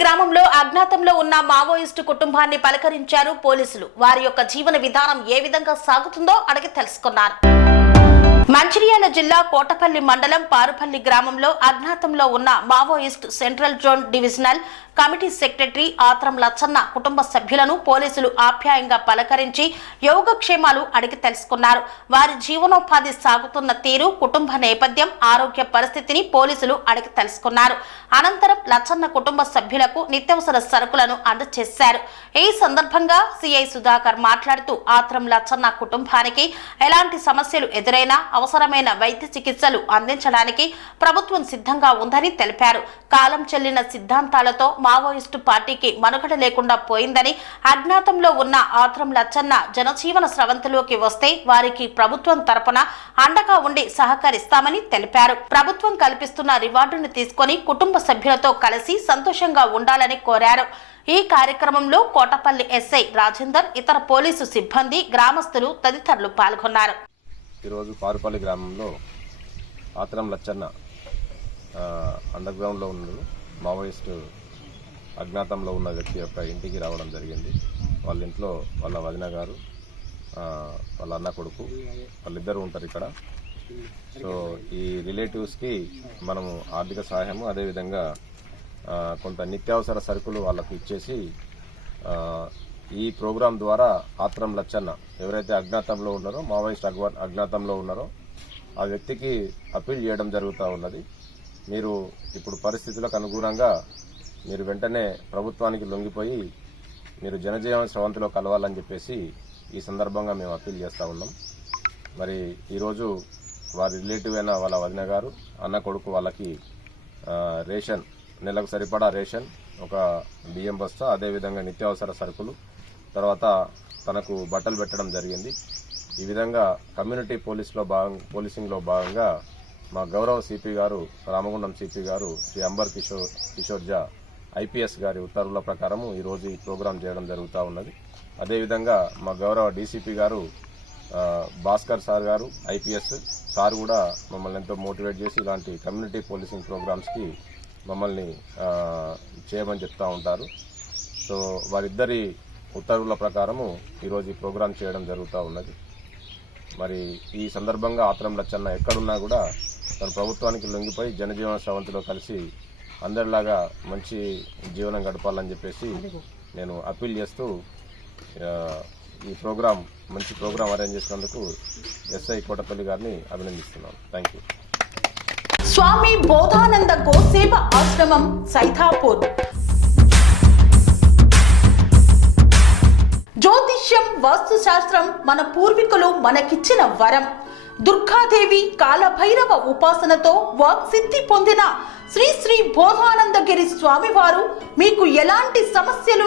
గ్రామంలో అజ్ఞాతంలో ఉన్న మావోయిస్టు కుటుంబాన్ని పలకరించారు పోలీసులు. వారి యొక్క జీవన విధానం ఏ విధంగా సాగుతుందో అడిగి తెలుసుకున్నారు. మంచిర్యాల జిల్లా కోటపల్లి మండలం పారుపల్లి గ్రామంలో అజ్ఞాతంలో ఉన్న Maoist central zone divisional committee secretary Athram Lachanna కుటుంబ సభ్యులను పోలీసులు ఆప్యాయంగా పలకరించి యోగక్షేమాలు అడిగి తెలుసుకున్నారు. వారి జీవనోపాధి సాగుతున్న తీరు కుటుంబ నేపథ్యం ఆరోగ్య పరిస్థితిని పోలీసులు అడిగి తెలుసుకున్నారు. అనంతరం లచ్చన్న కుటుంబ సభ్యులకు నిత్యావసర సరుకులను అందజేశారు. ఈ సందర్భంగా సిఐ సుధాకర్ మాట్లాడుతూ ఆత్రం లచ్చన్న కుటుంబానికి ఎలాంటి సమస్యలు ఎదురైనా అవసరమైన వైద్య చికిత్సలు అందించడానికి ప్రభుత్వం సిద్ధంగా ఉందని తెలిపారు. కాలం చెల్లిన సిద్ధాంతాలతో మావోయిస్టు పార్టీకి మనుగడ లేకుండా పోయిందని అజ్ఞాతంలో ఉన్న ఆత్రం లచ్చన్న జనజీవన స్రవంతిలోకి వస్తే వారికి ప్రభుత్వం తరపున అండగా ఉండి సహకరిస్తామని తెలిపారు. ప్రభుత్వం కల్పిస్తున్న రివార్డును తీసుకొని కుటుంబ సభ్యులతో కలిసి సంతోషంగా ఉండాలని కోరారు. ఈ కార్యక్రమంలో కోటపల్లి ఎస్ఐ రాజేందర్ ఇతర పోలీసు సిబ్బంది గ్రామస్తులు తదితరులు పాల్గొన్నారు. ఈరోజు పారుపల్లి గ్రామంలో ఆత్రం లచ్చన్న అండర్ గ్రౌండ్లో ఉన్నాడు. మావోయిస్టు అజ్ఞాతంలో ఉన్న వ్యక్తి యొక్క ఇంటికి రావడం జరిగింది. వాళ్ళ ఇంట్లో వాళ్ళ వదిన గారు వాళ్ళ అన్న కొడుకు వాళ్ళిద్దరూ ఉంటారు ఇక్కడ. సో ఈ రిలేటివ్స్కి మనము ఆర్థిక సహాయము అదేవిధంగా కొంత నిత్యావసర సరుకులు వాళ్ళకు ఇచ్చేసి ఈ ప్రోగ్రాం ద్వారా ఆత్రం లచ్చన్న ఎవరైతే అజ్ఞాతంలో ఉన్నారో మావోయిస్ట్ అగ్వా అజ్ఞాతంలో ఉన్నారో ఆ వ్యక్తికి అప్పీల్ చేయడం జరుగుతూ ఉన్నది. మీరు ఇప్పుడు పరిస్థితులకు అనుగుణంగా మీరు వెంటనే ప్రభుత్వానికి లొంగిపోయి మీరు జనజీవన స్రవంతిలో కలవాలని చెప్పేసి ఈ సందర్భంగా మేము అప్పీల్ చేస్తూ ఉన్నాం. మరి ఈరోజు వారి రిలేటివ్ అయిన వాళ్ళ వదిన గారు అన్న కొడుకు వాళ్ళకి రేషన్ నెలకు సరిపడా రేషన్ ఒక బియ్యం బస్తా అదేవిధంగా నిత్యావసర సరుకులు తర్వాత తనకు బట్టలు పెట్టడం జరిగింది. ఈ విధంగా కమ్యూనిటీ పోలీస్లో భాగం పోలీసింగ్లో భాగంగా మా గౌరవ సిపి గారు రామగుండం సిపి గారు శ్రీ అంబర్ కిషోర్ కిషోర్ జా ఐపీఎస్ గారి ఉత్తర్వుల ప్రకారము ఈరోజు ఈ ప్రోగ్రాం చేయడం జరుగుతూ ఉన్నది. అదేవిధంగా మా గౌరవ డీసీపీ గారు భాస్కర్ సార్ గారు ఐపీఎస్ సార్ కూడా మమ్మల్ని ఎంతో మోటివేట్ చేసి ఇలాంటి కమ్యూనిటీ పోలీసింగ్ ప్రోగ్రామ్స్కి మమ్మల్ని చేయమని చెప్తూ ఉంటారు. సో వారిద్దరి ఉత్తర్వుల ప్రకారము ఈరోజు ఈ ప్రోగ్రాం చేయడం జరుగుతూ ఉన్నది. మరి ఈ సందర్భంగా ఆత్రం లచ్చన్న ఎక్కడున్నా కూడా తన ప్రభుత్వానికి లొంగిపోయి జనజీవన స్రవంతిలో కలిసి అందరిలాగా మంచి జీవనం గడపాలని చెప్పేసి నేను అప్పీల్ చేస్తూ ఈ ప్రోగ్రాం మంచి ప్రోగ్రాం అరేంజ్ చేసినందుకు ఎస్ఐ కోటపల్లి గారిని అభినందిస్తున్నాను. థ్యాంక్ యూ స్వామి బోధానంద గోసేవ ఆశ్రమం సైథాపూర్ వాస్తుశాస్త్రం మన పూర్వీకులు మనకిచ్చిన వరం. దుర్గాదేవి కాలభైరవ ఉపాసనతో వాక్సిద్ధి పొందిన శ్రీ శ్రీ బోధానందగిరి స్వామివారు మీకు ఎలాంటి సమస్యలు